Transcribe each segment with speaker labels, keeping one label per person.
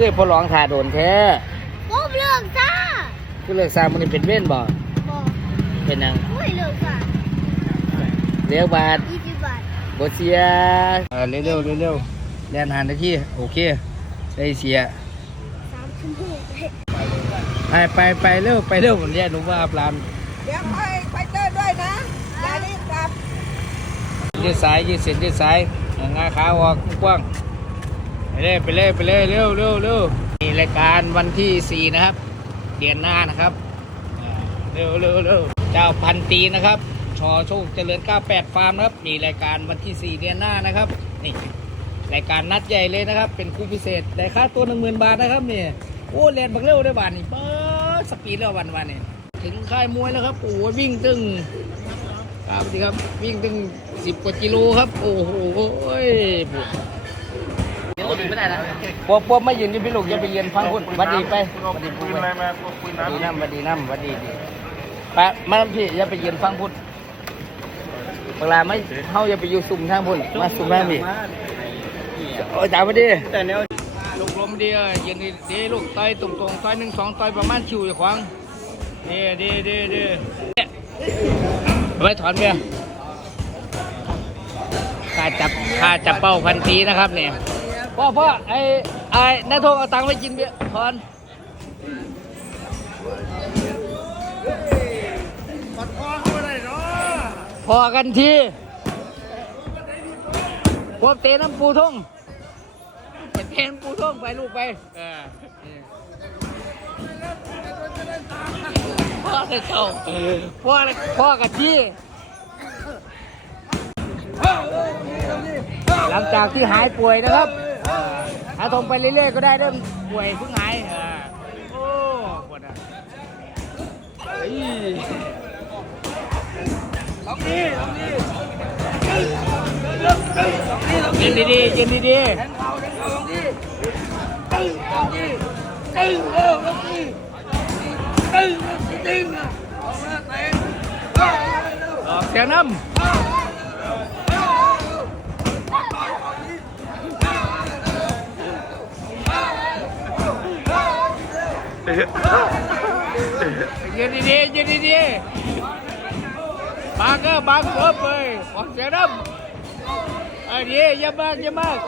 Speaker 1: คือพอร้องถ่าโดนแท้
Speaker 2: ผมเลิกจ้า
Speaker 1: คือเลิกสร้างมันนี่เป็นเว้นบ่
Speaker 2: บอก
Speaker 1: เป็นหยัง
Speaker 2: อุ้ยเลิกจ้า
Speaker 1: เลี้ยวบาท
Speaker 2: ยี่สิบบาท
Speaker 1: บ่เสียเออเร็วเร็วๆเร็วๆแล่นหันนาทีโอเคได้เสีย
Speaker 2: สามชั่วโมงเลย
Speaker 1: ไปไปไปเร็วไปเร็วผมเรียกหนูว่าปลาม
Speaker 3: เดี๋ยวค่อยไปเดินด้วยนะอย่ารีบกลับ
Speaker 1: ยืดสายยืดเส้นยืดสายงาขาออกกว้างไป เลยไปเลยไปเลยเร็วเร็วเร็วมีรายการวันที่สี่นะครับเดือนหน้านะครับเร็วเร็วเร็วเจ้าพันปีนะครับชอโชคเจริญ 98 ฟาร์มนะครับ มีรายการวันที่ 4 เดือนหน้านะครับ นี่รายการนัดใหญ่เลยนะครับ เป็นคู่พิเศษได้ค่าตัว 10,000 บาทนะครับนี่โอ้เรียนบักเร็วได้บาทนี่เปิดสปีดแล้ววันวันนี่ถึงค่ายมวยแล้วครับโอ้ยวิ่งตึงครับดีครับวิ่งตึง 10 กว่ากิโลครับ โอ้โห ยวไม่ได้นะพวกพวกไม่ยืนที่พี่ลูกอย่าไปยืนฟังคุณหวัดดีไปหวัดดีพูดไปดีน้ำวัดดีน้ำวัดดีดีไปมาพี่อย่าไปยืนฟังพุทธเวลาไม่เข้าอย่าไปอยู่สุ่มทางพุ่นมาสุ่มทางพี่โอ้ยจ้าวัดดีแต่เนี้ยลูกลมดีเออยืนดีดีลูกต่อยตรงตรงๆต่อยหนึ่งสองต่อยประมาณคิวอย่าขวางดีดีดีดีเอาไว้ถอนเบียร์ข้าจับข้าจับเป้าพันทีนะครับเนี่ย พ่อพ่อไอ้ไอ้นายโทงเอาตังค์ไว้กินเบียร์ถอนพอกันทีพวกเตะน้ำปูทุ่งเป็นเตะน้ำปูทุ่งไปลูกไปเออพ่อเลยเจ้าพ่อเลยพ่อกันทีหลังจากที่หายป่วยนะครับ เอาตรงไปเรื่อยๆก็ได้เริ่มป่วยเพิ่งหายอ่โอ้ปวดอะสองทีสองทีเย็นดีดีเย็นดีๆแทง
Speaker 3: เขาแทงเขาส
Speaker 1: องนี้ตึ้งสองนี้ตึ้งเออส
Speaker 3: องนี้ตึ้งตึ้ง
Speaker 1: เสียงน้ำ ยืนดีๆยืนดีๆบางก็บางเกิบเลยออกเสียงน้ำเอันนี้เยี่ยมากเยี่ยมาก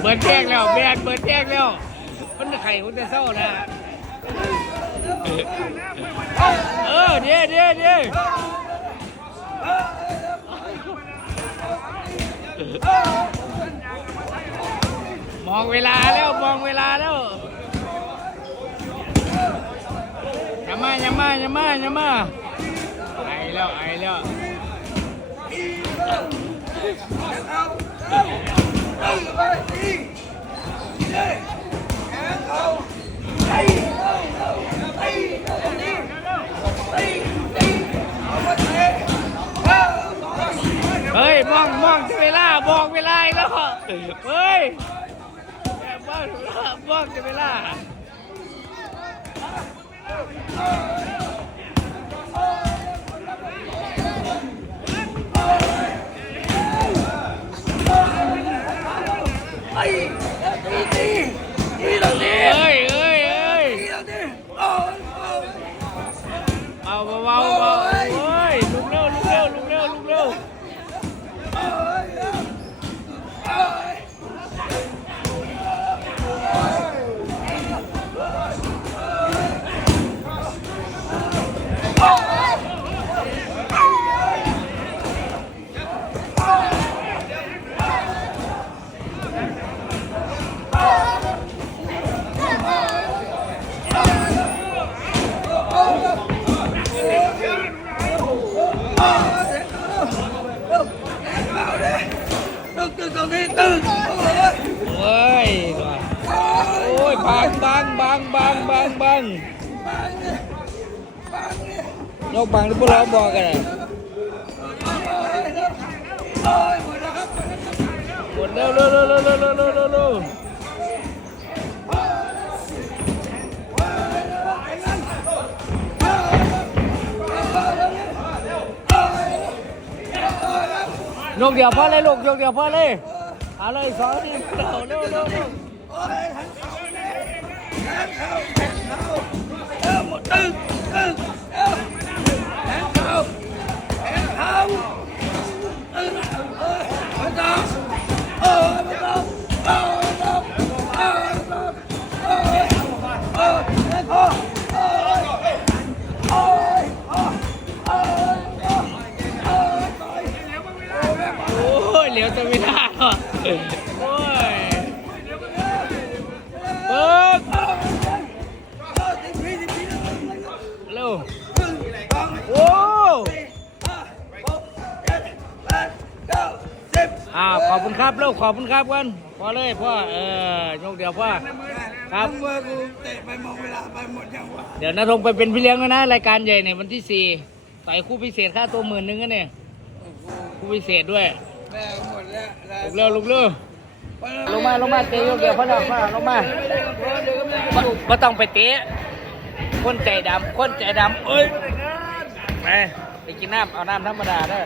Speaker 1: เบิดแจ้งแล้วแบนเบิดแจ้งแล้วคนไข่คนจะเศร้านะเออเดี๋ยวเดี๋ยวเดี๋ยว มองเวลาแล้วมองเวลาแล้วยามาอย่ามายามาอย่ามาไอแล้วไอแล้วเบอกจะเวลาบอกเวลาอีแล้วเฮ้ยบอกเวลาบอกจะเวลาไอ้ตีตีตีตรงนี้เอ้ยเอ้ยเอ้ยตีตรงนี้เอาเบาเบา เอ้ยโอ้ยบางบางบางบางบางบางนกบางหรือพวกเราบอกกันนะหมดแล้วเร็วเร็วเร็วเร็วเร็วเร็ว เร็วเร็วยกเดียวพอเลยลูกยกเดียวพอเลยเอาเลยสองนี่เร็วเร็วเร็วเร็วโอ้ย เลียวจะไม่ได้หรอโอ้ยเบิกเร็วโอ้อ้าวขอบคุณครับเร็วขอบคุณครับกันพอเลยพ่อเออยกเดียวพ่อครับ
Speaker 3: เมื่อกูเตะไปมองเวลาไปหมดยังวะ
Speaker 1: เดี๋ยวนาทงไปเป็นพี่เลี้ยงแล้วนะรายการใหญ่เนี่ยวันที่สี่ต่อยคู่พิเศษค่าตัวหมื่นหนึงกันเนี่ยคู่พิเศษด้วย
Speaker 3: ล้ว
Speaker 1: ลุกเร็วลุกเร็วลงมาลงมาเตะยกเดียวพ่อเราพ่อลงมาบ่บ่ต้องไปเตะคนใจดำคนใจดำเอ้ยไปไปกินน้ำเอาน้ำธรรมดาเด้อ